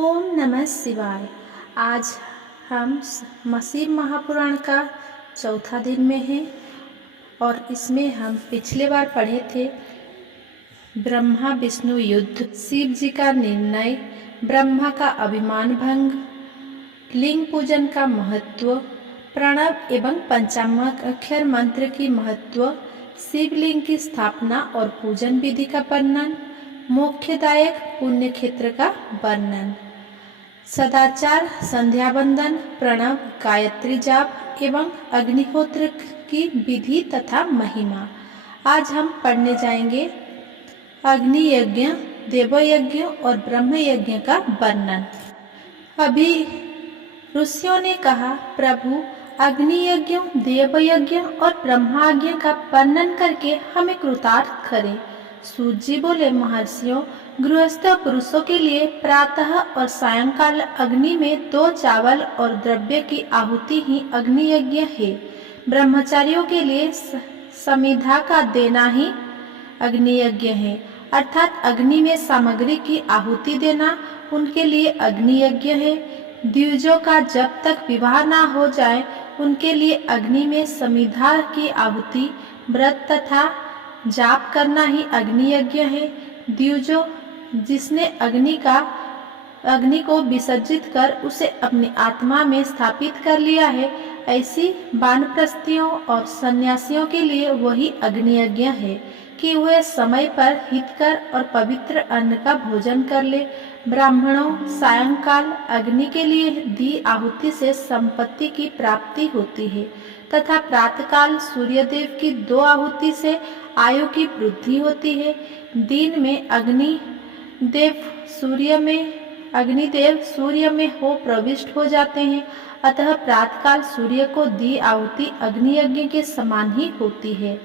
ओम नमः शिवाय। आज हम शिव महापुराण का चौथा दिन में हैं और इसमें हम पिछले बार पढ़े थे ब्रह्मा विष्णु युद्ध, शिव जी का निर्णय, ब्रह्मा का अभिमान भंग, लिंग पूजन का महत्व, प्रणव एवं पंचाक्षर मंत्र की महत्व, शिवलिंग की स्थापना और पूजन विधि का वर्णन, मोक्षदायक पुण्य क्षेत्र का वर्णन, सदाचार, संध्या वंदन, प्रणव, गायत्री जाप एवं अग्निहोत्र की विधि तथा महिमा। आज हम पढ़ने जाएंगे अग्नि यज्ञ, देव यज्ञ और ब्रह्म यज्ञ का वर्णन। अभी ऋषियों ने कहा, प्रभु अग्नि यज्ञ, देव यज्ञ और ब्रह्म यज्ञ का वर्णन करके हमें कृतार्थ करें। सूत जी बोले, महर्षियों, गृहस्थ पुरुषों के लिए प्रातः और सायंकाल अग्नि में 2 चावल और द्रव्य की आहुति ही अग्नि यज्ञ है। ब्रह्मचारियों के लिए समिधा का देना ही अग्नि यज्ञ है, अर्थात अग्नि में सामग्री की आहुति देना उनके लिए अग्नि यज्ञ है। द्विजों का जब तक विवाह ना हो जाए उनके लिए अग्नि में समिधा की आहुति, व्रत तथा जाप करना ही अग्नि यज्ञ है। द्विजो जिसने अग्नि को विसर्जित कर उसे अपनी आत्मा में स्थापित कर लिया है, ऐसी वानप्रस्थियों और सन्यासियों के लिए वही अग्नि यज्ञ है कि वे समय पर हितकर और पवित्र अन्न का भोजन कर ले। ब्राह्मणों सायंकाल अग्नि के लिए दी आहुति से संपत्ति की प्राप्ति होती है तथा प्रातःकाल सूर्यदेव की 2 आहुति से आयु की वृद्धि होती है। दिन में अग्निदेव सूर्य में हो प्रविष्ट हो जाते हैं, अतः प्रातःकाल सूर्य को दी आहुति अग्नि यज्ञ के समान ही होती है।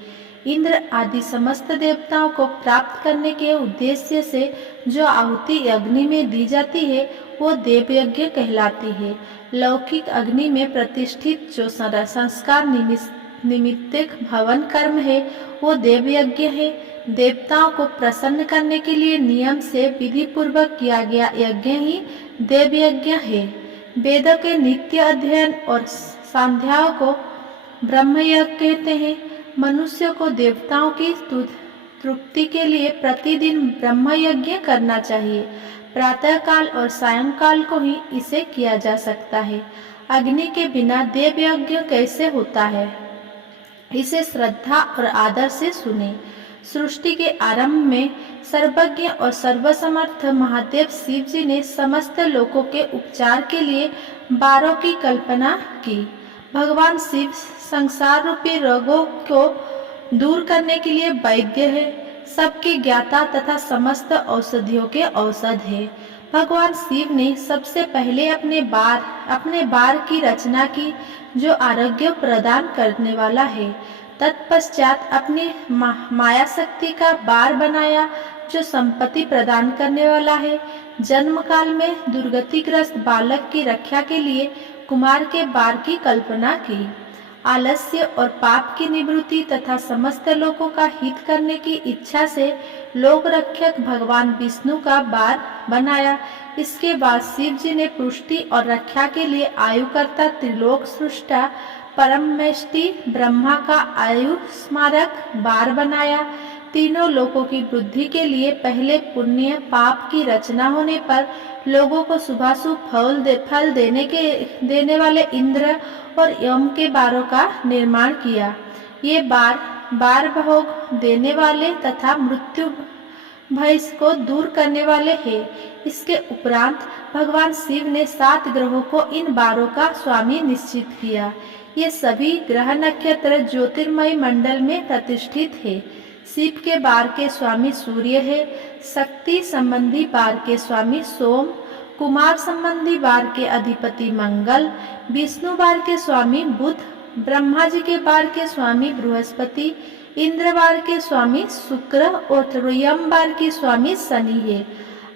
इंद्र आदि समस्त देवताओं को प्राप्त करने के उद्देश्य से जो आहुति अग्नि में दी जाती है वो देव यज्ञ कहलाती है। लौकिक अग्नि में प्रतिष्ठित जो संस्कार निमित्तक भवन कर्म है वो देव यज्ञ है। देवताओं को प्रसन्न करने के लिए नियम से विधि पूर्वक किया गया यज्ञ ही देव यज्ञ है। वेदों के नित्य अध्ययन और संध्याओं को ब्रह्म यज्ञ कहते हैं। मनुष्य को देवताओं की तृप्ति के लिए प्रतिदिन ब्रह्म यज्ञ करना चाहिए। प्रातःकाल और सायंकाल को ही इसे किया जा सकता है। अग्नि के बिना देव यज्ञ कैसे होता है, इसे श्रद्धा और आदर से सुने। सृष्टि के आरंभ में सर्वज्ञ और सर्वसमर्थ महादेव शिव जी ने समस्त लोकों के उपचार के लिए 12 की कल्पना की। भगवान शिव संसार रूपी रोगों को दूर करने के लिए वैद्य है, सबके ज्ञाता तथा समस्त औषधियों के औषध है। भगवान शिव ने सबसे पहले अपने बार की रचना की जो आरोग्य प्रदान करने वाला है। तत्पश्चात अपनी माया शक्ति का बार बनाया जो संपत्ति प्रदान करने वाला है। जन्म काल में दुर्गतिग्रस्त बालक की रक्षा के लिए कुमार के बार की कल्पना की। आलस्य और पाप की निवृत्ति तथा समस्त लोगों का हित करने की इच्छा से लोक रक्षक भगवान विष्णु का बार बनाया। इसके बाद शिव जी ने पुष्टि और रक्षा के लिए आयुकर्ता त्रिलोक सृष्टा परमेष्टि ब्रह्मा का आयु स्मारक बार बनाया। तीनों लोकों की वृद्धि के लिए पहले पुण्य पाप की रचना होने पर लोगों को शुभाशुभ फल देने वाले इंद्र और यम के बारों का निर्माण किया। ये बार भोग देने वाले तथा मृत्यु भय को दूर करने वाले हैं। इसके उपरांत भगवान शिव ने 7 ग्रहों को इन बारों का स्वामी निश्चित किया। ये सभी ग्रह नक्षत्र ज्योतिर्मय मंडल में प्रतिष्ठित है। शिव के बार के स्वामी सूर्य है, शक्ति संबंधी बार के स्वामी सोम, कुमार संबंधी बार के अधिपति मंगल, विष्णु बार के स्वामी बुध, ब्रह्मा जी के बार के स्वामी बृहस्पति, इंद्र बार के स्वामी शुक्र और यम बार के स्वामी शनि है।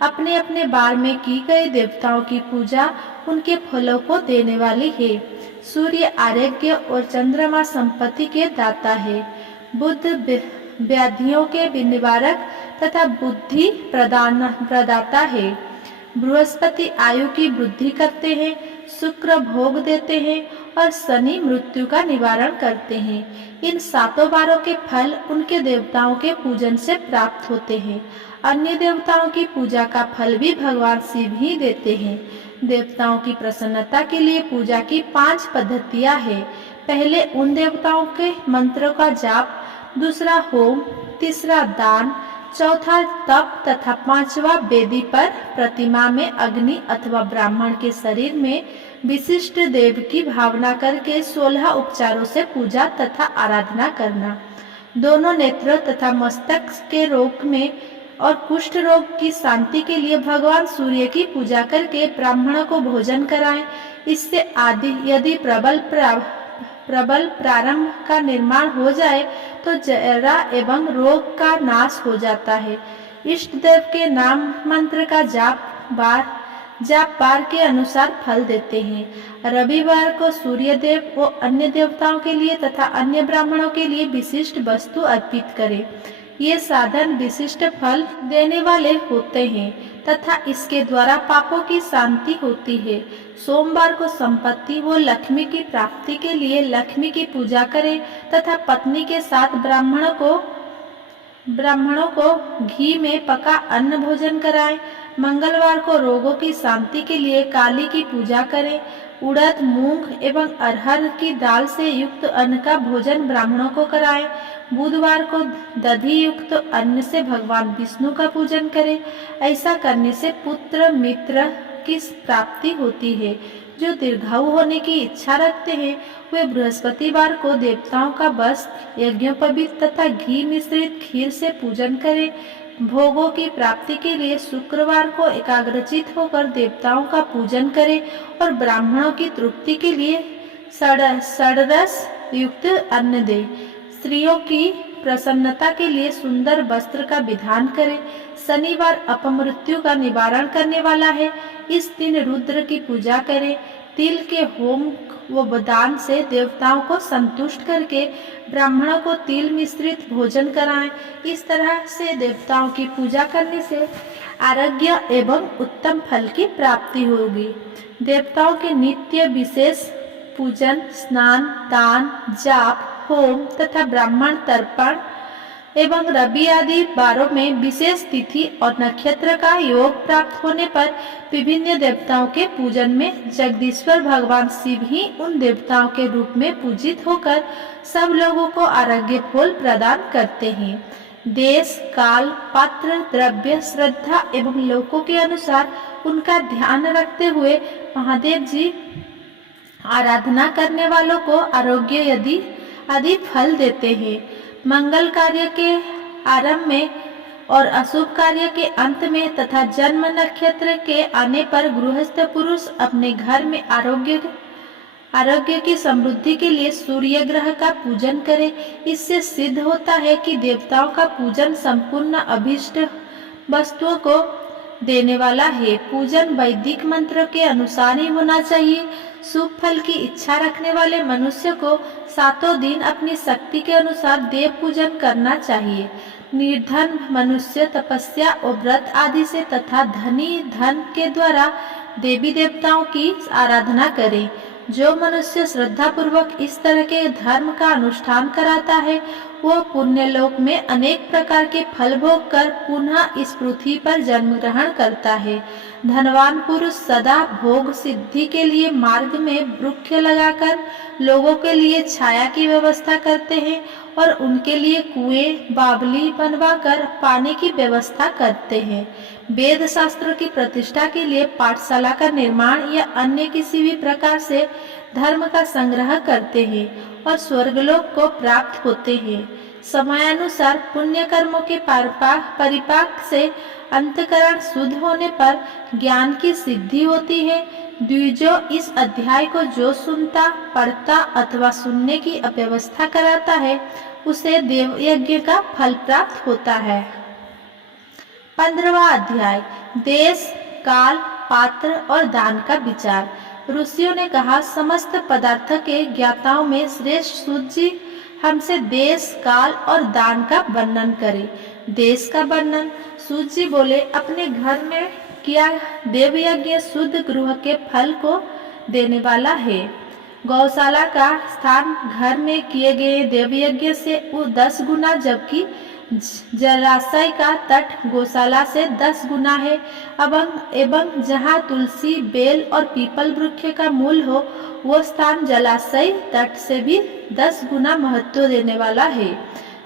अपने अपने बार में की गई देवताओं की पूजा उनके फलों को देने वाली है। सूर्य आरोग्य और चंद्रमा संपत्ति के दाता है। बुध व्याधियों के निवारक तथा बुद्धि प्रदाता है। बृहस्पति आयु की वृद्धि करते हैं, शुक्र भोग देते हैं और शनि मृत्यु का निवारण करते हैं। इन सातों बारों के फल उनके देवताओं के पूजन से प्राप्त होते हैं। अन्य देवताओं की पूजा का फल भी भगवान शिव ही देते हैं। देवताओं की प्रसन्नता के लिए पूजा की 5 पद्धतियां हैं। पहले उन देवताओं के मंत्रों का जाप, दूसरा होम, तीसरा दान, चौथा तप तथा 5वां वेदी पर प्रतिमा में अग्नि अथवा ब्राह्मण के शरीर में विशिष्ट देव की भावना करके 16 उपचारों से पूजा तथा आराधना करना। दोनों नेत्रों तथा मस्तक के रोग में और कुष्ठ रोग की शांति के लिए भगवान सूर्य की पूजा करके ब्राह्मणों को भोजन कराएं। इससे आदि यदि प्रबल प्रारंभ का निर्माण हो जाए तो जरा एवं रोग का नाश हो जाता है। इष्ट देव के नाम मंत्र का जाप बार के अनुसार फल देते हैं। रविवार को सूर्य देव व अन्य देवताओं के लिए तथा अन्य ब्राह्मणों के लिए विशिष्ट वस्तु अर्पित करें। ये साधन विशिष्ट फल देने वाले होते हैं तथा इसके द्वारा पापों की शांति होती है। सोमवार को संपत्ति व लक्ष्मी की प्राप्ति के लिए लक्ष्मी की पूजा करें तथा पत्नी के साथ ब्राह्मणों को घी में पका अन्न भोजन कराएं। मंगलवार को रोगों की शांति के लिए काली की पूजा करें। उड़द, मूंग एवं अरहर की दाल से युक्त अन्न का भोजन ब्राह्मणों को कराएं। बुधवार को दधि युक्त अन्न से भगवान विष्णु का पूजन करें। ऐसा करने से पुत्र मित्र की प्राप्ति होती है। जो दीर्घायु होने की इच्छा रखते हैं वे बृहस्पतिवार को देवताओं का वस्त्र, यज्ञोपवीत तथा घी मिश्रित खीर से पूजन करें। भोगों की प्राप्ति के लिए शुक्रवार को एकाग्रचित होकर देवताओं का पूजन करें और ब्राह्मणों की तृप्ति के लिए षड्रस युक्त अन्न दें। स्त्रियों की प्रसन्नता के लिए सुंदर वस्त्र का विधान करें। शनिवार अपमृत्यु का निवारण करने वाला है। इस दिन रुद्र की पूजा करें। तिल के होम व दान से देवताओं को संतुष्ट करके ब्राह्मणों को तिल मिश्रित भोजन कराएं। इस तरह से देवताओं की पूजा करने से आरोग्य एवं उत्तम फल की प्राप्ति होगी। देवताओं के नित्य विशेष पूजन, स्नान, दान, जाप, होम तथा ब्राह्मण तर्पण एवं रवि आदि बारों में विशेष तिथि और नक्षत्र का योग प्राप्त होने पर विभिन्न देवताओं के पूजन में जगदीश्वर भगवान शिव ही उन देवताओं के रूप में पूजित होकर सब लोगों को आरोग्य फल प्रदान करते हैं। देश, काल, पात्र, द्रव्य, श्रद्धा एवं लोकों के अनुसार उनका ध्यान रखते हुए महादेव जी आराधना करने वालों को आरोग्य आदि फल देते हैं। मंगल कार्य के आरंभ में और अशुभ कार्य के अंत में तथा जन्म नक्षत्र के आने पर गृहस्थ पुरुष अपने घर में आरोग्य की समृद्धि के लिए सूर्य ग्रह का पूजन करे। इससे सिद्ध होता है कि देवताओं का पूजन संपूर्ण अभीष्ट वस्तुओं को देने वाला है। पूजन वैदिक मंत्र के अनुसार ही होना चाहिए। शुभ फल की इच्छा रखने वाले मनुष्य को 7 दिन अपनी शक्ति के अनुसार देव पूजन करना चाहिए। निर्धन मनुष्य तपस्या और व्रत आदि से तथा धनी धन के द्वारा देवी देवताओं की आराधना करे। जो मनुष्य श्रद्धा पूर्वक इस तरह के धर्म का अनुष्ठान कराता है वह पुण्य लोक में अनेक प्रकार के फल भोग कर पुनः इस पृथ्वी पर जन्म ग्रहण करता है। धनवान पुरुष सदा भोग सिद्धि के लिए मार्ग में वृक्ष लगाकर लोगों के लिए छाया की व्यवस्था करते हैं और उनके लिए कुएं, बावली बनवाकर पानी की व्यवस्था करते हैं। वेद शास्त्रों की प्रतिष्ठा के लिए पाठशाला का निर्माण या अन्य किसी भी प्रकार से धर्म का संग्रह करते हैं और स्वर्गलोक को प्राप्त होते हैं। समयानुसार पुण्य कर्मों के परिपाक से अंतकरण शुद्ध होने पर ज्ञान की सिद्धि होती है। द्विजो इस अध्याय को जो सुनता, पढ़ता अथवा सुनने की अव्यवस्था कराता है उसे देव यज्ञ का फल प्राप्त होता है। 15वां अध्याय देश, काल, पात्र और दान का विचार। ऋषियों ने कहा, समस्त पदार्थ के ज्ञाताओं में श्रेष्ठ सूत जी हमसे देश, काल और दान का वर्णन करें। देश का वर्णन। सूत जी बोले, अपने घर में किया देव यज्ञ शुद्ध गृह के फल को देने वाला है। गौशाला का स्थान घर में किए गए देव यज्ञ से 10 गुना, जबकि जलाशय का तट गौशाला से 10 गुना है। एवं जहाँ तुलसी, बेल और पीपल वृक्ष का मूल हो, वो स्थान जलाशय तट से भी 10 गुना महत्व देने वाला है।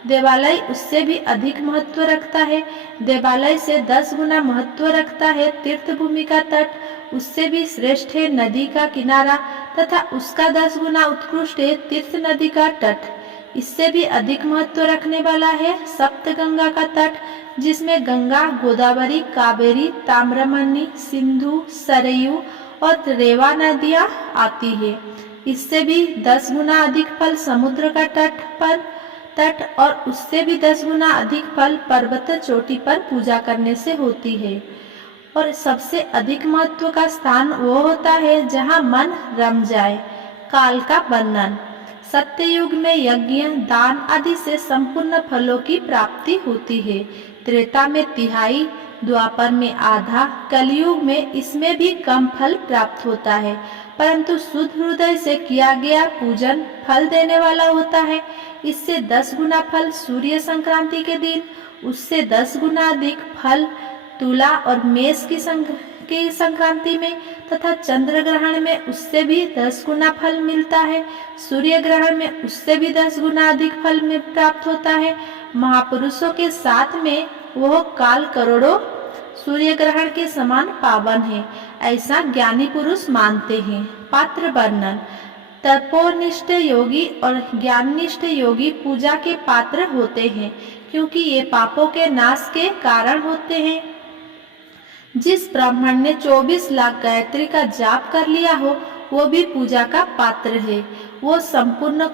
देवालय उससे भी अधिक महत्व रखता है। देवालय से 10 गुना महत्व रखता है तीर्थ भूमि का तट, उससे भी श्रेष्ठ है नदी का किनारा, तथा उसका 10 गुना उत्कृष्ट है तीर्थ नदी का तट। इससे भी अधिक महत्व रखने वाला है सप्तगंगा का तट, जिसमें गंगा, गोदावरी, कावेरी, ताम्रमणि, सिंधु, सरयू और रेवा नदियां आती है। इससे भी 10 गुना अधिक फल समुद्र का तट और उससे भी 10 गुना अधिक फल पर्वत चोटी पर पूजा करने से होती है। और सबसे अधिक महत्व का स्थान वो होता है जहाँ मन रम जाए। काल का वर्णन। सत्ययुग में यज्ञ, दान आदि से संपूर्ण फलों की प्राप्ति होती है। त्रेता में तिहाई, द्वापर में आधा, कलयुग में इसमें भी कम फल प्राप्त होता है, परंतु शुद्ध हृदय से किया गया पूजन फल देने वाला होता है। इससे 10 गुना फल सूर्य संक्रांति के दिन, उससे 10 गुना अधिक फल तुला और मेष की संक्रांति में, तथा चंद्र ग्रहण में उससे भी 10 गुना फल मिलता है। सूर्य ग्रहण में उससे भी 10 गुना अधिक फल में प्राप्त होता है। महापुरुषों के साथ में वह काल करोड़ों सूर्य ग्रहण के समान पावन है, ऐसा ज्ञानी पुरुष मानते हैं। पात्र वर्णन। तपोनिष्ठ योगी और ज्ञाननिष्ठ योगी पूजा के पात्र होते हैं, क्योंकि ये पापों के नाश के कारण होते हैं। जिस ब्राह्मण ने 24 लाख गायत्री का जाप कर लिया हो, वो भी पूजा का पात्र है। वो संपूर्ण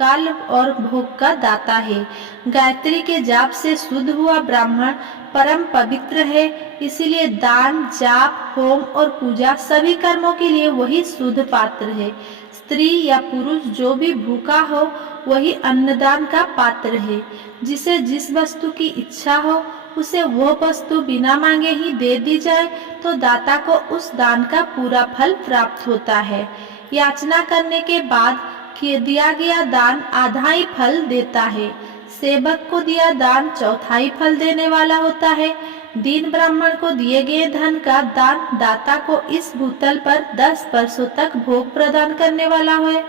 काल और भोग का दाता है। गायत्री के जाप से शुद्ध हुआ ब्राह्मण परम पवित्र है। इसीलिए दान, जाप, होम और पूजा सभी कर्मों के लिए वही शुद्ध पात्र है। स्त्री या पुरुष जो भी भूखा हो, वही अन्नदान का पात्र है। जिसे जिस वस्तु की इच्छा हो, उसे वह वस्तु बिना मांगे ही दे दी जाए तो दाता को उस दान का पूरा फल प्राप्त होता है। याचना करने के बाद दिया गया दान आधा ही फल देता है। सेवक को दिया दान चौथाई फल देने वाला होता है। दीन ब्राह्मण को दिए गए धन का दान दाता को इस भूतल पर 10 वर्षों तक भोग प्रदान करने वाला है।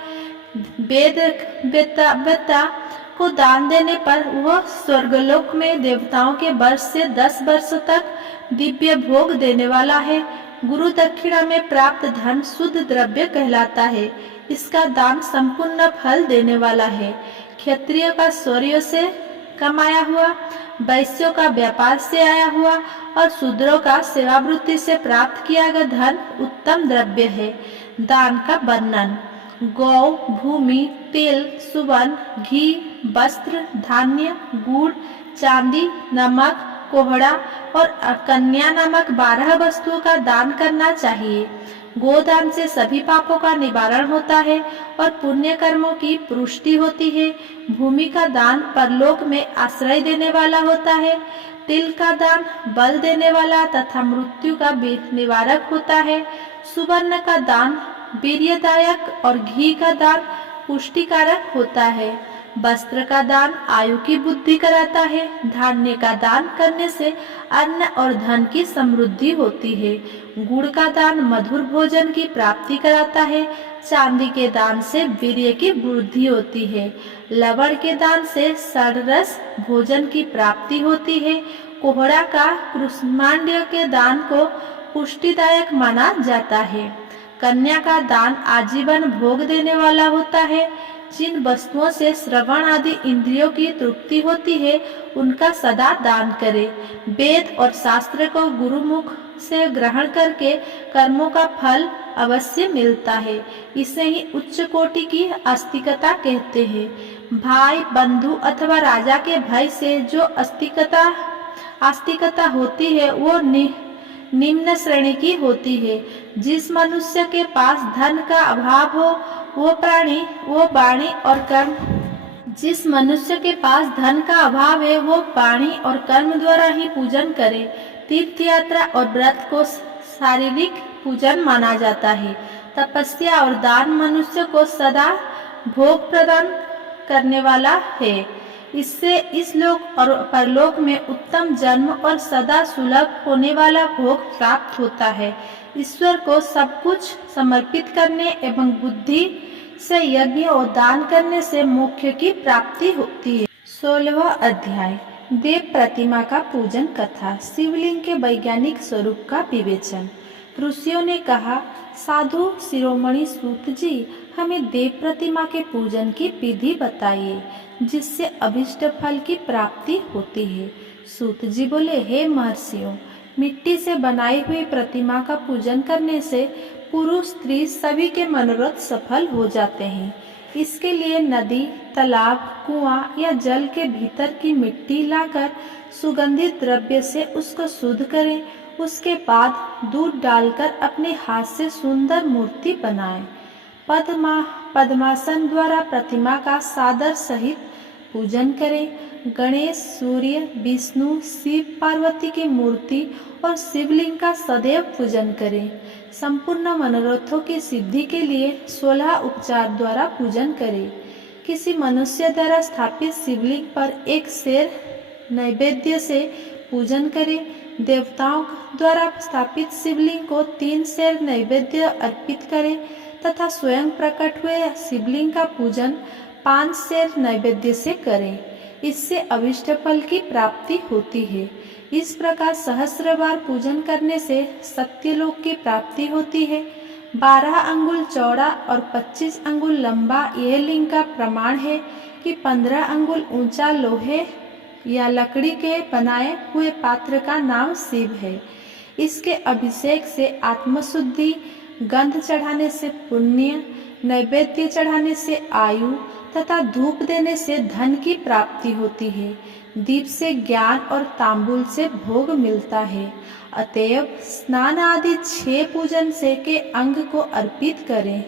वेता को दान देने पर वह स्वर्गलोक में देवताओं के वर्ष से 10 वर्षों तक दिव्य भोग देने वाला है। गुरु दक्षिणा में प्राप्त धन शुद्ध द्रव्य कहलाता है। इसका दान संपूर्ण फल देने वाला है। क्षत्रिय का शौर्य से कमाया हुआ, वैश्यों का व्यापार से आया हुआ और शूद्रों का सेवावृत्ति से प्राप्त किया गया धन उत्तम द्रव्य है। दान का वर्णन। गौ, भूमि, तेल, सुवर्ण, घी, वस्त्र, धान्य, गुड़, चांदी, नमक, कोहड़ा और कन्या नामक 12 वस्तुओं का दान करना चाहिए। गोदान से सभी पापों का निवारण होता है और पुण्य कर्मों की पुष्टि होती है। भूमि का दान परलोक में आश्रय देने वाला होता है। तिल का दान बल देने वाला तथा मृत्यु का निवारक होता है। सुवर्ण का दान वीर्यदायक और घी का दान पुष्टिकारक होता है। वस्त्र का दान आयु की बुद्धि कराता है। धान्य का दान करने से अन्न और धन की समृद्धि होती है। गुड़ का दान मधुर भोजन की प्राप्ति कराता है। चांदी के दान से वीर्य की वृद्धि होती है। लवण के दान से सररस भोजन की प्राप्ति होती है। कोहड़ा का कुष्मांड के दान को पुष्टिदायक माना जाता है। कन्या का दान आजीवन भोग देने वाला होता है। जिन वस्तुओं से श्रवण आदि इंद्रियों की तृप्ति होती है, उनका सदा दान करें। वेद और शास्त्र को गुरुमुख से ग्रहण करके कर्मों का फल अवश्य मिलता है। इसे ही उच्च कोटि की आस्तिकता कहते हैं। भाई, बंधु अथवा राजा के भय से जो आस्तिकता होती है, वो निम्न श्रेणी की होती है। जिस मनुष्य के पास धन का अभाव हो, वो वाणी और कर्म जिस मनुष्य के पास धन का अभाव है, वो वाणी और कर्म द्वारा ही पूजन करे। तीर्थ यात्रा और व्रत को शारीरिक पूजन माना जाता है। तपस्या और दान मनुष्य को सदा भोग प्रदान करने वाला है। इससे इस लोक और परलोक में उत्तम जन्म और सदा सुलभ होने वाला भोग प्राप्त होता है। ईश्वर को सब कुछ समर्पित करने एवं बुद्धि से यज्ञ और दान करने से मोक्ष की प्राप्ति होती है। 16वां अध्याय देव प्रतिमा का पूजन कथा। शिवलिंग के वैज्ञानिक स्वरूप का विवेचन। ऋषियों ने कहा, साधु शिरोमणि सूत जी, हमें देव प्रतिमा के पूजन की विधि बताइए जिससे अभिष्ट फल की प्राप्ति होती है। सूत जी बोले, हे महर्षियों, मिट्टी से बनाई हुई प्रतिमा का पूजन करने से पुरुष स्त्री सभी के मनोरथ सफल हो जाते हैं। इसके लिए नदी, तालाब, कुआं या जल के भीतर की मिट्टी लाकर सुगंधित द्रव्य से उसको शुद्ध करें। उसके बाद दूध डालकर अपने हाथ से सुंदर मूर्ति बनाएं। पद्मासन द्वारा प्रतिमा का सादर सहित पूजन करें। गणेश, सूर्य, विष्णु, शिव, पार्वती की मूर्ति और शिवलिंग का सदैव पूजन करें। संपूर्ण मनोरथों की सिद्धि के लिए 16 उपचार द्वारा पूजन करें। किसी मनुष्य द्वारा स्थापित शिवलिंग पर एक शेर नैवेद्य से पूजन करें। देवताओं द्वारा स्थापित शिवलिंग को 3 शेर नैवेद्य अर्पित करें तथा स्वयं प्रकट हुए शिवलिंग का पूजन 5 शेर नैवेद्य से करें। इससे अभिष्ट फल की प्राप्ति होती है। इस प्रकार सहस्र बार पूजन करने से सत्यलोक की प्राप्ति होती है। 12 अंगुल चौड़ा और 25 अंगुल लंबा यह लिंग का प्रमाण है कि 15 अंगुल ऊंचा लोहे या लकड़ी के बनाए हुए पात्र का नाम शिव है। इसके अभिषेक से आत्मशुद्धि, गंध चढ़ाने से पुण्य, नैवेद्य चढ़ाने से आयु तथा धूप देने से धन की प्राप्ति होती है। दीप से ज्ञान और तांबुल से भोग मिलता है। अतएव स्नान आदि 6 पूजन से के अंग को अर्पित करें।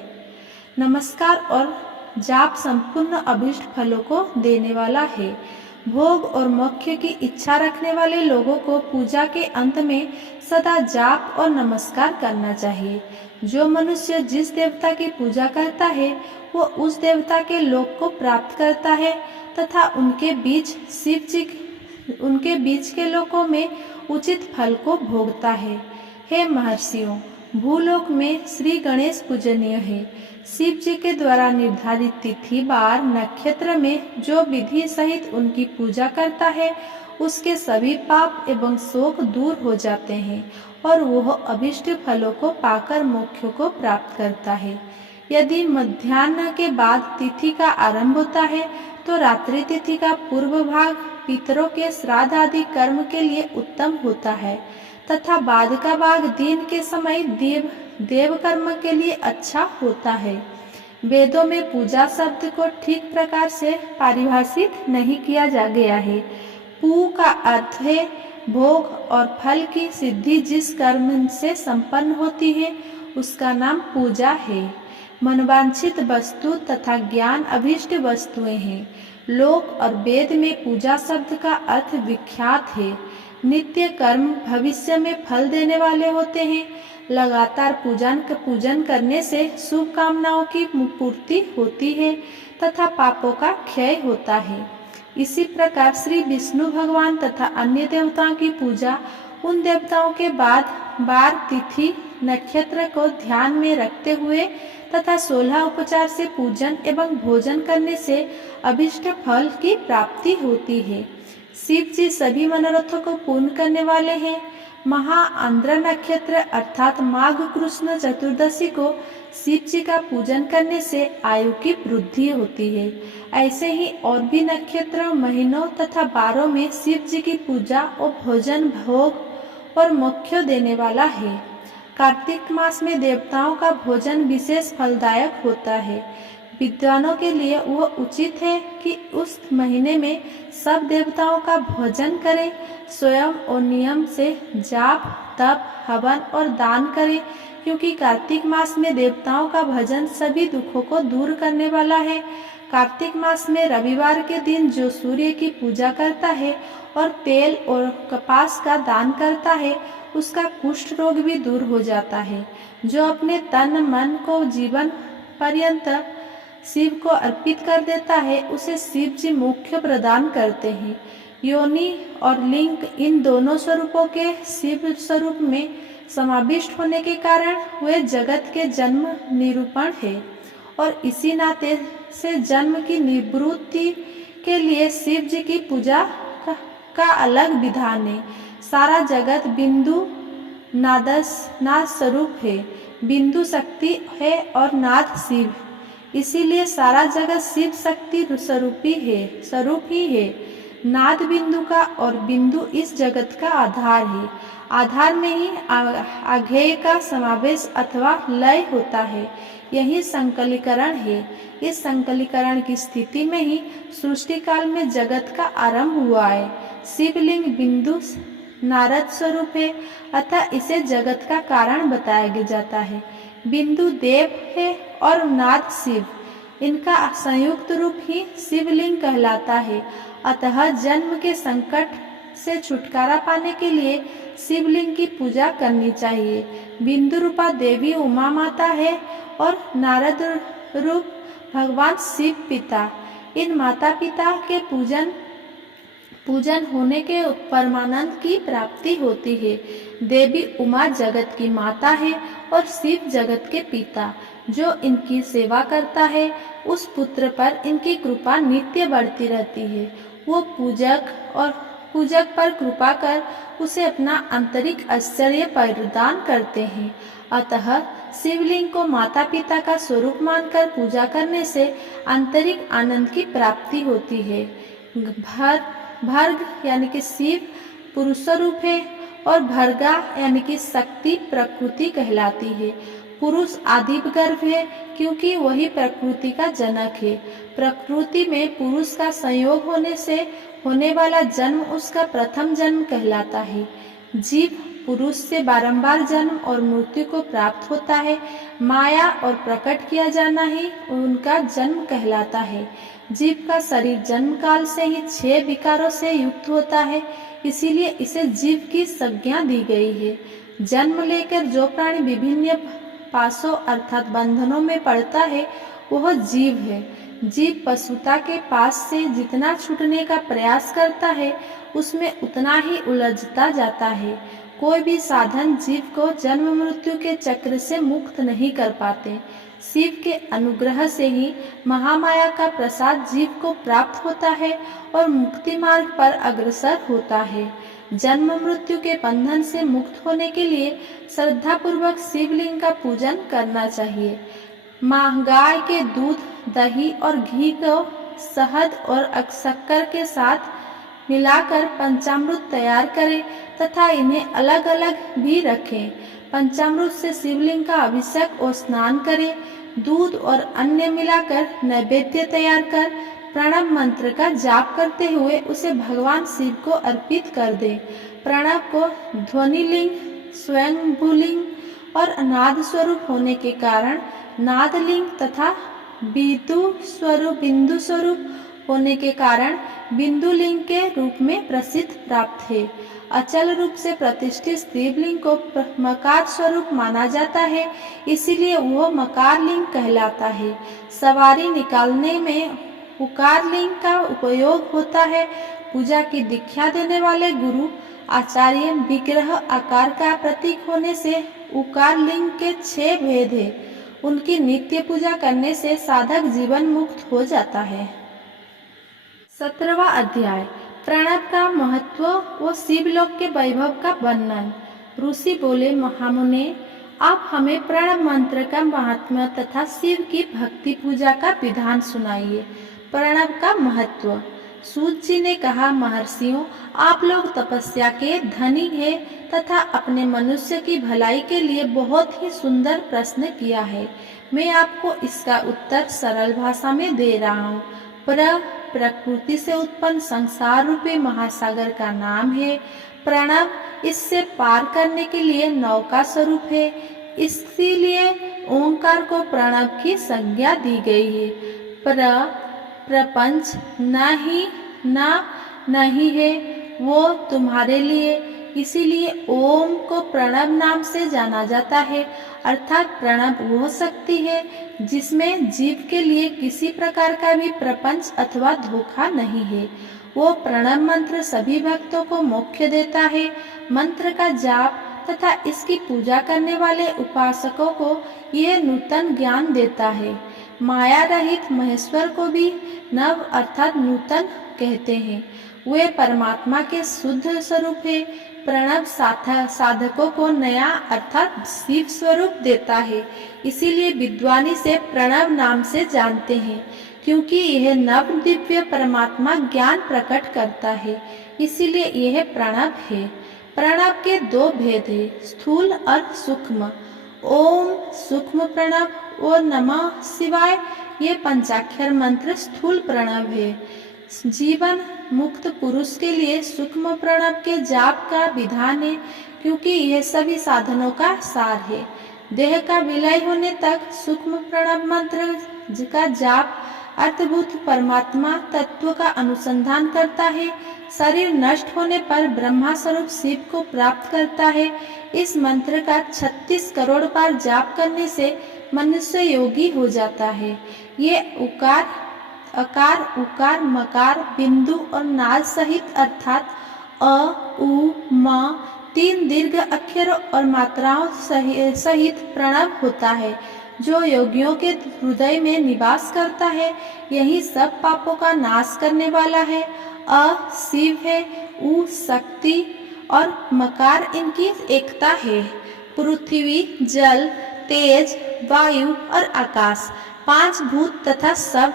नमस्कार और जाप संपूर्ण अभिष्ट फलों को देने वाला है। भोग और मोक्ष की इच्छा रखने वाले लोगों को पूजा के अंत में सदा जाप और नमस्कार करना चाहिए। जो मनुष्य जिस देवता की पूजा करता है वो उस देवता के लोक को प्राप्त करता है तथा उनके बीच के लोकों में उचित फल को भोगता है। हे महर्षियों, भूलोक में श्री गणेश पूजनीय है। शिव जी के द्वारा निर्धारित तिथि, बार, नक्षत्र में जो विधि सहित उनकी पूजा करता है उसके सभी पाप एवं शोक दूर हो जाते हैं और वह अभिष्ट फलों को पाकर मोक्ष को प्राप्त करता है। यदि मध्याह्न के बाद तिथि का आरंभ होता है तो रात्रि तिथि का पूर्व भाग पितरों के श्राद्ध आदि कर्म के लिए उत्तम होता है तथा बाद का भाग दिन के समय देव कर्म के लिए अच्छा होता है। वेदों में पूजा शब्द को ठीक प्रकार से परिभाषित नहीं किया जा गया है। पू का अर्थ है भोग और फल की सिद्धि। जिस कर्म से संपन्न होती है उसका नाम पूजा है। मनवांछित वस्तु तथा ज्ञान अभिष्ट वस्तुएं हैं। लोक और वेद में पूजा शब्द का अर्थ विख्यात है। नित्य कर्म भविष्य में फल देने वाले होते हैं। लगातार पूजन करने से शुभ कामनाओं की पूर्ति होती है तथा पापों का क्षय होता है। इसी प्रकार श्री विष्णु भगवान तथा अन्य देवताओं की पूजा उन देवताओं के बाद बार, तिथि, नक्षत्र को ध्यान में रखते हुए तथा 16 उपचार से पूजन एवं भोजन करने से अभिष्ट फल की प्राप्ति होती है। शिव जी सभी मनोरथों को पूर्ण करने वाले हैं। महाआंद्र नक्षत्र अर्थात माघ कृष्ण चतुर्दशी को शिव जी का पूजन करने से आयु की वृद्धि होती है। ऐसे ही और भी नक्षत्रों, महीनों तथा बारों में शिव जी की पूजा और भोजन भोग और मोक्ष देने वाला है। कार्तिक मास में देवताओं का भोजन विशेष फलदायक होता है। विद्वानों के लिए वह उचित है कि उस महीने में सब देवताओं का भोजन करें, स्वयं और नियम से जाप, तप, हवन और दान करें, क्योंकि कार्तिक मास में देवताओं का भजन सभी दुखों को दूर करने वाला है। कार्तिक मास में रविवार के दिन जो सूर्य की पूजा करता है और तेल और कपास का दान करता है, उसका कुष्ठ रोग भी दूर हो जाता है। जो अपने तन मन को जीवन पर्यंत शिव को अर्पित कर देता है, उसे शिव जी मोक्ष प्रदान करते हैं। योनि और लिंग इन दोनों स्वरूपों के शिव स्वरूप में समाविष्ट होने के कारण वे जगत के जन्म निरूपण है और इसी नाते से जन्म की निवृत्ति के लिए शिव जी की पूजा का अलग विधान है। सारा जगत बिंदु नाद स्वरूप है, बिंदु शक्ति है और नाद शिव, इसीलिए सारा जगत शिव शक्ति स्वरूप ही है। नाद बिंदु का और बिंदु इस जगत का आधार है। आधार में ही आघेय का समावेश अथवा लय होता है, यही संकलीकरण है। इस संकलीकरण की स्थिति में ही सृष्टि काल में जगत का आरंभ हुआ है। शिवलिंग बिंदु नारद स्वरूप है, अतः इसे जगत का कारण बताया जाता है। बिंदु देव है और नाद शिव, इनका संयुक्त रूप ही शिवलिंग कहलाता है। अतः जन्म के संकट से छुटकारा पाने के लिए शिवलिंग की पूजा करनी चाहिए। बिंदु रूपा देवी उमा माता है और नारद रूप भगवान शिव पिता। इन माता पिता के पूजन होने के परमानंद की प्राप्ति होती है। देवी उमा जगत की माता है और शिव जगत के पिता। जो इनकी सेवा करता है, उस पुत्र पर इनकी कृपा नित्य बढ़ती रहती है। वो पूजक पर कृपा कर उसे अपना आंतरिक ऐश्वर्य प्रदान करते हैं। अतः शिवलिंग को माता पिता का स्वरूप मानकर पूजा करने से आंतरिक आनंद की प्राप्ति होती है। भर्ग यानी कि शिव पुरुष स्वरूप है और भर्गा यानी कि शक्ति प्रकृति कहलाती है। पुरुष आदि गर्भ है, क्योंकि वही प्रकृति का जनक है। प्रकृति में पुरुष का संयोग होने से होने वाला जन्म उसका प्रथम जन्म कहलाता है। जीव पुरुष से बारंबार जन्म और मृत्यु को प्राप्त होता है। माया और प्रकट किया जाना ही उनका जन्म कहलाता है। जीव का शरीर जन्म काल से ही 6 विकारों से युक्त होता है, इसीलिए इसे जीव की संज्ञा दी गई है। जन्म लेकर जो प्राणी विभिन्न पाशों अर्थात बंधनों में पड़ता है, वह जीव है। जीव पशुता के पास से जितना छूटने का प्रयास करता है, उसमें उतना ही उलझता जाता है। कोई भी साधन जीव को जन्म मृत्यु के चक्र से मुक्त नहीं कर पाते। शिव के अनुग्रह से ही महामाया का प्रसाद जीव को प्राप्त होता है और मुक्ति मार्ग पर अग्रसर होता है। जन्म मृत्यु के बंधन से मुक्त होने के लिए श्रद्धा पूर्वक शिवलिंग का पूजन करना चाहिए। गाय के दूध, दही और घी को शहद और शक्कर के साथ मिलाकर पंचामृत तैयार करें तथा इन्हें अलग अलग भी रखें। पंचामृत से शिवलिंग का अभिषेक और स्नान करें। दूध और अन्य मिलाकर नैवेद्य तैयार कर प्रणव मंत्र का जाप करते हुए उसे भगवान शिव को अर्पित कर दें। प्रणव को ध्वनिलिंग, स्वयंभूलिंग और नाद स्वरूप होने के कारण नादलिंग तथा बिंदु स्वरूप होने के कारण बिंदुलिंग के रूप में प्रसिद्ध प्राप्त है। अचल रूप से प्रतिष्ठित शिवलिंग को मकार स्वरूप माना जाता है, इसीलिए वह मकार लिंग कहलाता है। सवारी निकालने में उकार लिंग का उपयोग होता है। पूजा की दीक्षा देने वाले गुरु आचार्य विग्रह आकार का प्रतीक होने से उकार लिंग के 6 भेद है। उनकी नित्य पूजा करने से साधक जीवन मुक्त हो जाता है। 17वां अध्याय प्रणव का महत्व व शिवलोक के वैभव का वर्णन। ऋषि बोले, महामुने, आप हमें प्रणव मंत्र का महात्म्य तथा शिव की भक्ति पूजा का विधान सुनाइए। प्रणव का महत्व। सूत जी ने कहा, महर्षियों, आप लोग तपस्या के धनी हैं तथा अपने मनुष्य की भलाई के लिए बहुत ही सुंदर प्रश्न किया है। मैं आपको इसका उत्तर सरल भाषा में दे रहा हूँ। प्रकृति से उत्पन्न संसार रूपी महासागर का नाम है प्रणव। इससे पार करने के लिए नौका स्वरूप है, इसीलिए ओंकार को प्रणव की संज्ञा दी गई है। प्रपंच नहीं है, वो तुम्हारे लिए, इसीलिए ओम को प्रणव नाम से जाना जाता है। अर्थात प्रणव वो शक्ति है जिसमें जीव के लिए किसी प्रकार का भी प्रपंच अथवा धोखा नहीं है। वो प्रणव मंत्र सभी भक्तों को मोक्ष देता है। मंत्र का जाप तथा इसकी पूजा करने वाले उपासकों को यह नूतन ज्ञान देता है। माया रहित महेश्वर को भी नव अर्थात नूतन कहते हैं। वे परमात्मा के शुद्ध स्वरूप है। प्रणव साधकों को नया अर्थात शिव स्वरूप देता है, इसीलिए विद्वानी से प्रणव नाम से जानते हैं, क्योंकि यह नव दिव्य परमात्मा ज्ञान प्रकट करता है, इसीलिए यह प्रणव है। प्रणव के दो भेद है, स्थूल और सूक्ष्म। ओम सूक्ष्म प्रणव और नमः शिवाय ये पंचाक्षर मंत्र स्थूल प्रणव है। जीवन मुक्त पुरुष के लिए सूक्ष्म प्रणव के जाप का विधान है, क्योंकि यह सभी साधनों का सार है। देह का विलय होने तक सूक्ष्म प्रणव मंत्र का जाप अर्थभूत परमात्मा तत्व का अनुसंधान करता है। शरीर नष्ट होने पर ब्रह्मा स्वरूप शिव को प्राप्त करता है। इस मंत्र का 36 करोड़ बार जाप करने से मनुष्य योगी हो जाता है। ये अकार, उकार, मकार, बिंदु और नाद सहित अर्थात अ, उ, म 3 दीर्घ अक्षरों और मात्राओं सहित प्रणव होता है, जो योगियों के हृदय में निवास करता है। यही सब पापों का नाश करने वाला है। अ शिव है, उ शक्ति और मकार इनकी एकता है। पृथ्वी, जल, तेज, वायु और आकाश 5 भूत तथा शब्द,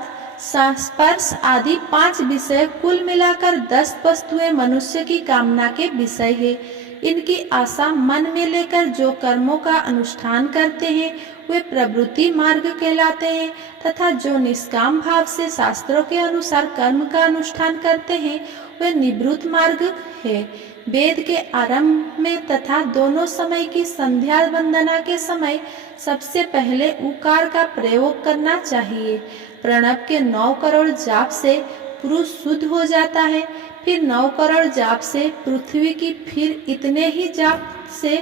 स्पर्श आदि 5 विषय कुल मिलाकर 10 वस्तुएं मनुष्य की कामना के विषय है। इनकी आशा मन में लेकर जो कर्मों का अनुष्ठान करते हैं वे प्रवृत्ति मार्ग कहलाते हैं, तथा जो निष्काम भाव से शास्त्रों के अनुसार कर्म का अनुष्ठान करते हैं वे निवृत्त मार्ग है। वेद के आरंभ में तथा दोनों समय की संध्या वंदना के समय सबसे पहले उकार का प्रयोग करना चाहिए। प्रणव के 9 करोड़ जाप से पुरुष शुद्ध हो जाता है, फिर 9 करोड़ जाप से पृथ्वी की, फिर इतने ही जाप से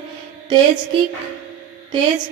तेज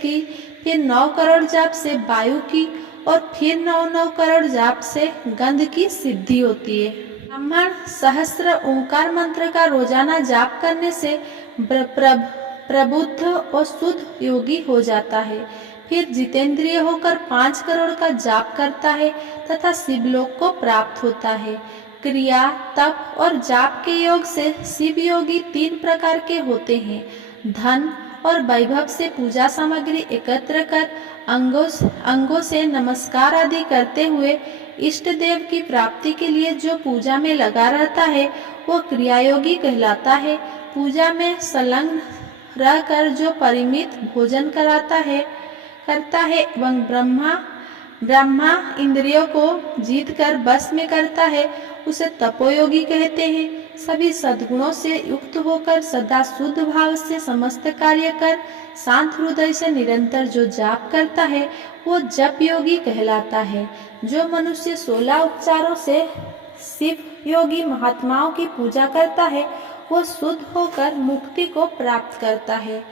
की, फिर 9 करोड़ जाप से वायु की और फिर 9 करोड़ जाप से गंध की सिद्धि होती है। ब्राह्मण सहस्त्र ओंकार मंत्र का रोजाना जाप करने से प्रबुद्ध और शुद्ध योगी हो जाता है। फिर जितेंद्रिय होकर 5 करोड़ का जाप करता है तथा शिवलोक को प्राप्त होता है। क्रिया, तप और जाप के योग से शिव योगी 3 प्रकार के होते हैं। धन और वैभव से पूजा सामग्री एकत्र कर अंगों से नमस्कार आदि करते हुए इष्ट देव की प्राप्ति के लिए जो पूजा में लगा रहता है वो क्रियायोगी कहलाता है। पूजा में संलग्न रहकर जो परिमित भोजन करता है एवं ब्रह्मा इंद्रियों को जीत कर बस में करता है उसे तपोयोगी कहते हैं। सभी सद्गुणों से युक्त होकर सदा शुद्ध भाव से समस्त कार्य कर शांत हृदय से निरंतर जो जाप करता है वो जप योगी कहलाता है। जो मनुष्य 16 उपचारों से शिव योगी महात्माओं की पूजा करता है वो शुद्ध होकर मुक्ति को प्राप्त करता है।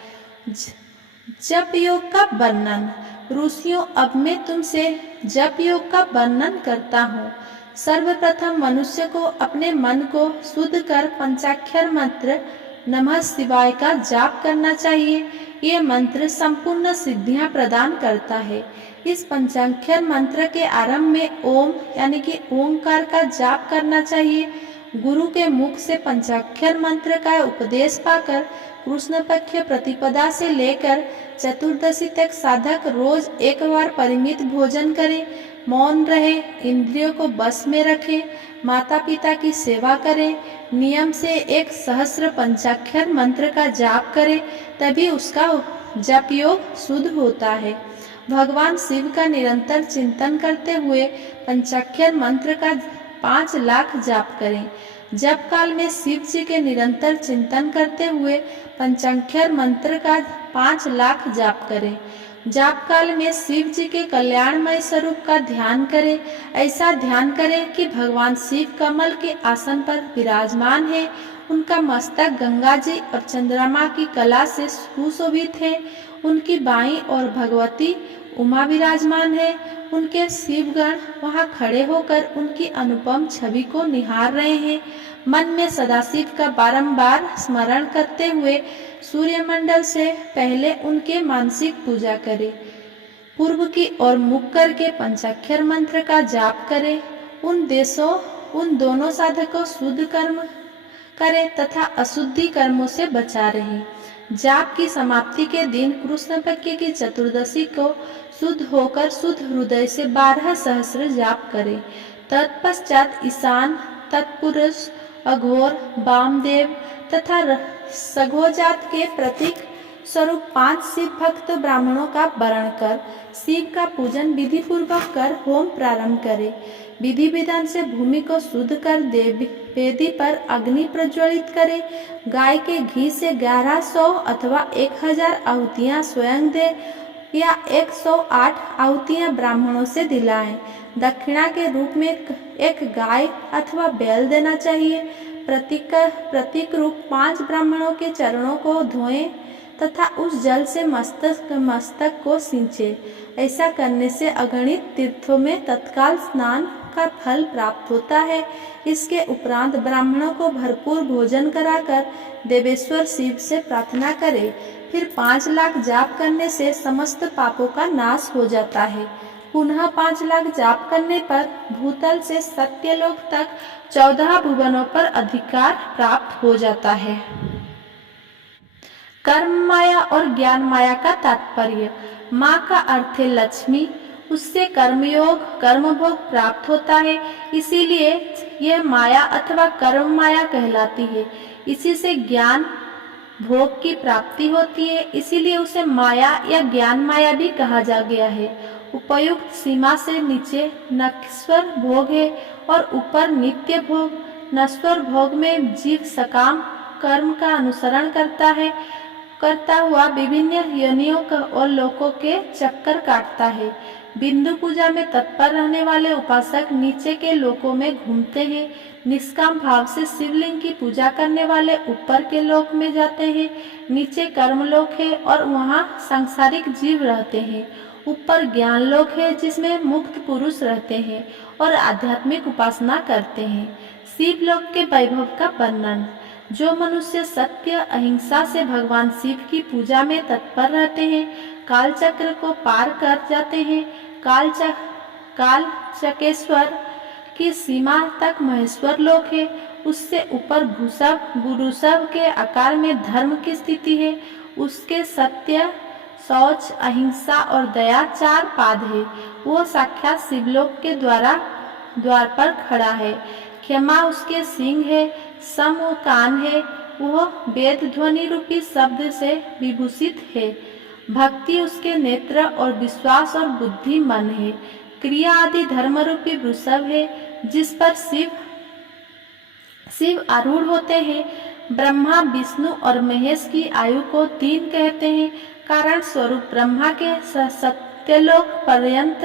जप योग का वर्णन। ऋषियों, अब मैं तुमसे जप योग का वर्णन करता हूँ। सर्वप्रथम मनुष्य को अपने मन को शुद्ध कर पंचाक्षर मंत्र नमः शिवाय का जाप करना चाहिए। ये मंत्र संपूर्ण सिद्धियां प्रदान करता है। इस पंचाक्षर मंत्र के आरंभ में ओम यानी कि ओंकार का जाप करना चाहिए। गुरु के मुख से पंचाक्षर मंत्र का उपदेश पाकर कृष्ण पक्ष प्रतिपदा से लेकर चतुर्दशी तक साधक रोज एक बार परिमित भोजन करे। मौन रहे, इंद्रियों को बस में रखें, माता पिता की सेवा करें, नियम से एक सहस्र पंचाक्षर मंत्र का जाप करें, तभी उसका जप योग शुद्ध होता है। भगवान शिव का निरंतर चिंतन करते हुए पंचाक्षर मंत्र का 5 लाख जाप करें। जप काल में शिव जी के निरंतर चिंतन करते हुए पंचाक्षर मंत्र का 5 लाख जाप करें। जाप काल में शिव जी के कल्याणमय स्वरूप का ध्यान करें। ऐसा ध्यान करें कि भगवान शिव कमल के आसन पर विराजमान है, उनका मस्तक गंगा जी और चंद्रमा की कला से सुशोभित है, उनकी बाईं ओर भगवती उमा विराजमान है, उनके शिवगण वहां खड़े होकर उनकी अनुपम छवि को निहार रहे हैं। मन में सदाशिव का बारंबार स्मरण करते हुए सूर्यमंडल से पहले उनके मानसिक पूजा करें। पूर्व की ओर मुख करके पंचाक्षर मंत्र का जाप करें। उन दोनों साधकों शुद्ध कर्म करें तथा अशुद्धि कर्मों से बचा रहे। जाप की समाप्ति के दिन कृष्ण पक्ष की चतुर्दशी को शुद्ध होकर शुद्ध हृदय से 12 सहस्र जाप करें। तत्पश्चात ईशान, तत्पुरुष, अघोर, वामदेव तथा सघोजात के प्रतीक स्वरूप 5 शिव भक्त ब्राह्मणों का वरण कर शिव का पूजन विधि पूर्वक कर होम प्रारंभ करें। विधि विधान से भूमि को शुद्ध कर वेदी पर अग्नि प्रज्वलित करें। गाय के घी से 1100 अथवा 1000 आहुतियां स्वयं दे या 108 आहुतियां ब्राह्मणों से दिलाएं। दक्षिणा के रूप में एक गाय अथवा बैल देना चाहिए। प्रतीक रूप 5 ब्राह्मणों के चरणों को धोएं तथा उस जल से मस्तक को सींचे। ऐसा करने से अगणित तीर्थों में तत्काल स्नान का फल प्राप्त होता है। इसके उपरांत ब्राह्मणों को भरपूर भोजन कराकर देवेश्वर शिव से प्रार्थना करें। फिर 5 लाख जाप करने से समस्त पापों का नाश हो जाता है। पुनः 5 लाख जाप करने पर भूतल से सत्यलोक तक 14 भुवनों पर अधिकार प्राप्त हो जाता है। कर्म माया और ज्ञान माया का तात्पर्य। माँ का अर्थ है लक्ष्मी, उससे कर्मयोग कर्म भोग प्राप्त होता है, इसीलिए यह माया अथवा कर्म माया कहलाती है। इसी से ज्ञान भोग की प्राप्ति होती है, इसीलिए उसे माया या ज्ञान माया भी कहा जा गया है। उपयुक्त सीमा से नीचे नश्वर भोग है और ऊपर नित्य भोग। नश्वर भोग में जीव सकाम कर्म का अनुसरण करता हुआ विभिन्न योनियों और लोकों के चक्कर काटता है। बिंदु पूजा में तत्पर रहने वाले उपासक नीचे के लोकों में घूमते हैं। निष्काम भाव से शिवलिंग की पूजा करने वाले ऊपर के लोक में जाते हैं। नीचे कर्मलोक है और वहाँ सांसारिक जीव रहते हैं। ऊपर ज्ञान लोक है जिसमें मुक्त पुरुष रहते हैं और आध्यात्मिक उपासना करते हैं। शिव लोक के वैभव का वर्णन। जो मनुष्य सत्य अहिंसा से भगवान शिव की पूजा में तत्पर रहते हैं, काल चक्र को पार कर जाते हैं। काल चकेश्वर की सीमा तक महेश्वर लोक है। उससे ऊपर भूषभ के आकार में धर्म की स्थिति है। उसके सत्य, शौच, अहिंसा और दया 4 पाद है। वो साक्षात शिवलोक के द्वार पर खड़ा है। क्षमा उसके सिंह है। सम वो कान है। वह वेद ध्वनि रूपी शब्द से विभूषित है। भक्ति उसके नेत्र और विश्वास और बुद्धि मन है। क्रिया आदि धर्म रूपी वृषभ है जिस पर शिव आरूढ़ होते हैं। ब्रह्मा, विष्णु और महेश की आयु को 3 कहते हैं। कारण स्वरूप ब्रह्मा के सत्यलोक पर्यंत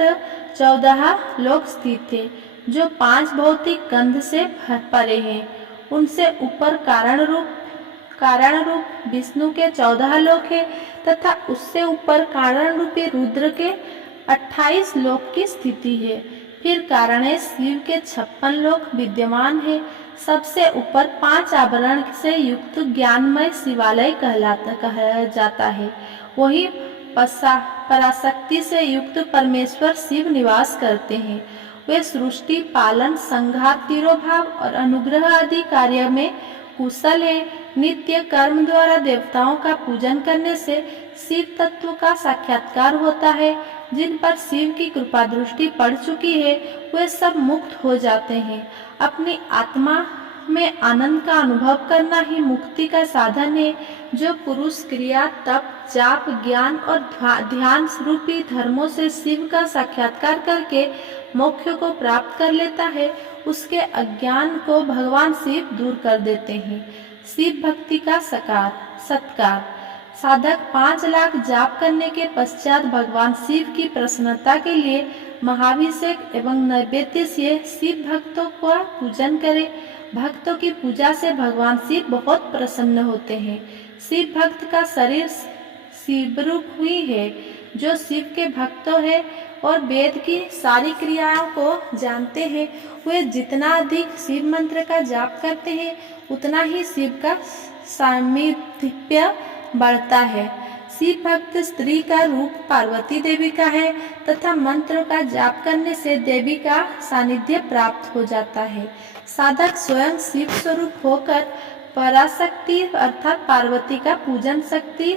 14 लोक स्थित थे जो 5 भौतिक गंध से परे हैं। उनसे ऊपर कारण रूप विष्णु के 14 लोक है तथा उससे ऊपर कारण रूपी रुद्र के 28 लोक की स्थिति है। फिर कारणेश शिव के 56 लोक विद्यमान है। सबसे ऊपर 5 आभरण से युक्त ज्ञानमय शिवालय कहा जाता है। वही पराशक्ति से युक्त परमेश्वर शिव निवास करते हैं। वे सृष्टि, पालन, संहार, तिरोभाव और अनुग्रह आदि कार्य में कुशल है। नित्य कर्म द्वारा देवताओं का पूजन करने से शिव तत्व का साक्षात्कार होता है। जिन पर शिव की कृपा दृष्टि पड़ चुकी है वे सब मुक्त हो जाते हैं। अपनी आत्मा में आनंद का अनुभव करना ही मुक्ति का साधन है। जो पुरुष क्रिया, तप, जाप, ज्ञान और ध्यान रूपी धर्मों से शिव का साक्षात्कार करके मोक्ष को प्राप्त कर लेता है, उसके अज्ञान को भगवान शिव दूर कर देते हैं। शिव भक्ति का सत्कार। साधक 5 लाख जाप करने के पश्चात भगवान शिव की प्रसन्नता के लिए महाभिषेक एवं नैवेद्य से शिव भक्तों का पूजन करे। भक्तों की पूजा से भगवान शिव बहुत प्रसन्न होते हैं। शिव भक्त का शरीर शिवरूप हुई है। जो शिव के भक्तों है और वेद की सारी क्रियाओं को जानते हैं, वे जितना अधिक शिव मंत्र का जाप करते हैं उतना ही शिव का सामीप्य बढ़ता है। शिव भक्त स्त्री का रूप पार्वती देवी का है तथा मंत्र का जाप करने से देवी का सानिध्य प्राप्त हो जाता है। साधक स्वयं शिव स्वरूप होकर पराशक्ति अर्थात पार्वती का पूजन शक्ति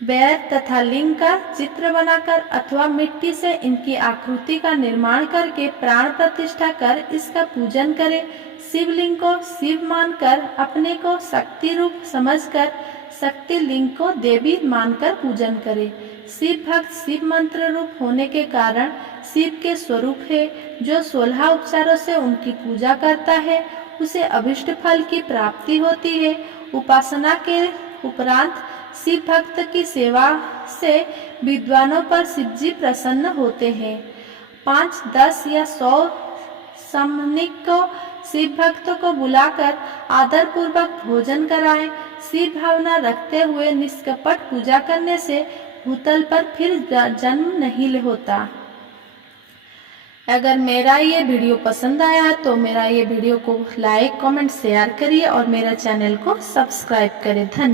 बैर तथा लिंग का चित्र बनाकर अथवा मिट्टी से इनकी आकृति का निर्माण करके प्राण प्रतिष्ठा कर इसका पूजन करे। शिवलिंग को शिव मानकर अपने को शक्ति रूप समझकर शक्ति लिंग को देवी मानकर पूजन करे। शिव भक्त शिव मंत्र रूप होने के कारण शिव के स्वरूप है। जो 16 उपचारों से उनकी पूजा करता है उसे अभिष्ट फल की प्राप्ति होती है। उपासना के उपरांत शिव भक्त की सेवा से विद्वानों पर शिवजी प्रसन्न होते हैं। 5, 10 या 100 समनिक को शिव भक्तों को बुलाकर आदर पूर्वक भोजन कराएं। शिव भावना रखते हुए निष्कपट पूजा करने से भूतल पर फिर जन्म नहीं होता। अगर मेरा ये वीडियो पसंद आया तो मेरा ये वीडियो को लाइक, कमेंट, शेयर करिए और मेरा चैनल को सब्सक्राइब करें। धन्यवाद।